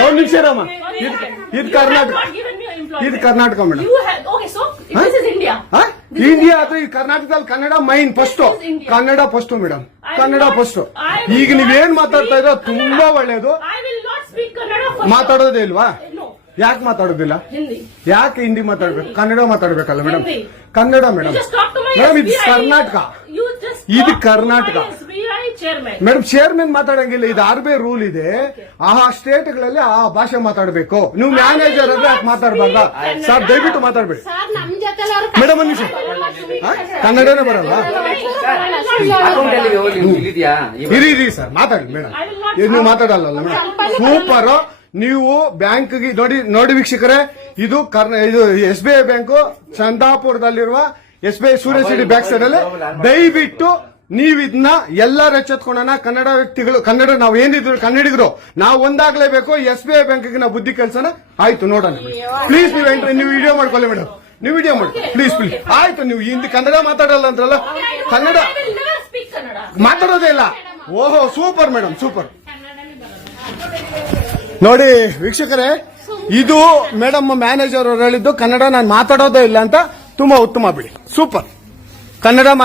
ಒಂದು ನಿಮಿಷ ರಾಮ, ಇದು ಕರ್ನಾಟಕ, ಇದು ಕರ್ನಾಟಕ ಮೇಡಮ್. ಇಂಡಿಯಾ ಅದು ಈ ಕರ್ನಾಟಕದಲ್ಲಿ Kannada main first, Kannada first madam, Kannada first. ಈಗ ನೀವೇನ್ ಮಾತಾಡ್ತಾ ಇರೋ ತುಂಬಾ ಒಳ್ಳೇದು. ಮಾತಾಡೋದೇ ಇಲ್ವಾ? ಯಾಕೆ ಮಾತಾಡೋದಿಲ್ಲ? ಯಾಕೆ ಹಿಂದಿ ಮಾತಾಡ್ಬೇಕು? ಕನ್ನಡ ಮಾತಾಡ್ಬೇಕಲ್ಲ ಮೇಡಮ್? ಕನ್ನಡ ಮೇಡಮ್. ಮೇಡಮ್ ಇದು ಕರ್ನಾಟಕ, ಇದು ಕರ್ನಾಟಕ ಮೇಡಮ್. ಚೇರ್ಮನ್ ಮಾತಾಡಂಗಿಲ್ಲ, ಇದು RBI ರೂಲ್ ಇದೆ. ಆ ಸ್ಟೇಟ್ಗಳಲ್ಲಿ ಆ ಭಾಷೆ ಮಾತಾಡಬೇಕು. ನೀವು ಮ್ಯಾನೇಜರ್ ಅಂದ್ರೆ ಯಾಕೆ ಮಾತಾಡಬಾರ್ದ ಸರ್? ದಯವಿಟ್ಟು ಮಾತಾಡ್ಬೇಡಿ ಮೇಡಮ್. ಒಂದು ನಿಮಿಷ, ಕನ್ನಡನೇ ಬರಲ್ಲ? ಇರಿ ಸರ್, ಮಾತಾಡಿ ಮೇಡಮ್. ನೀವು ಮಾತಾಡಲ್ಲ ಮೇಡಮ್? ಸೂಪರ್. ನೀವು ಬ್ಯಾಂಕ್ಗೆ ನೋಡಿ ವೀಕ್ಷಕರೇ, ಇದು SBI ಬ್ಯಾಂಕು ಚಂದಾಪುರದಲ್ಲಿರುವ SBI ಸೂರ್ಯ ಸಿಟಿ ಬ್ಯಾಕ್ ಸೈಡ್ ಅಲ್ಲಿ. ದಯವಿಟ್ಟು ನೀವು ಇದನ್ನ ಎಲ್ಲರೂ ಎಚ್ಚೆತ್ಕೊಳ್ಳೋಣ. ಕನ್ನಡ ವ್ಯಕ್ತಿಗಳು, ಕನ್ನಡ ನಾವು ಏನಿದ್ರು ಕನ್ನಡಿಗರು, ನಾವು ಒಂದಾಗ್ಲೇಬೇಕು. SBI ಬ್ಯಾಂಕ್ಗೆ ನಾವು ಬುದ್ಧಿ ಕಲ್ಸೋಣ. ಆಯ್ತು, ನೋಡೋಣ ಪ್ಲೀಸ್. ನೀವು ವಿಡಿಯೋ ಮಾಡ್ಕೊಳ್ಳಿ ಮೇಡಮ್, ನೀವು ವಿಡಿಯೋ ಮಾಡಿ ಪ್ಲೀಸ್ ಪ್ಲೀಸ್. ಆಯ್ತು, ನೀವು ಹಿಂದಿ ಕನ್ನಡ ಮಾತಾಡಲ್ಲ ಅಂದ್ರಲ್ಲ, ಕನ್ನಡ ಮಾತಾಡೋದೇ ಇಲ್ಲ. ಓಹೋ, ಸೂಪರ್ ಮೇಡಮ್, ಸೂಪರ್. ನೋಡಿ ವೀಕ್ಷಕರೇ, ಇದು ಮೇಡಮ್ ಮ್ಯಾನೇಜರ್ ಅವರು ಹೇಳಿದ್ದು ಕನ್ನಡ ನಾನು ಮಾತಾಡೋದೇ ಇಲ್ಲ ಅಂತ. ತುಂಬಾ ಉತ್ತಮ ಬಿಡಿ, ಸೂಪರ್. ಕನ್ನಡ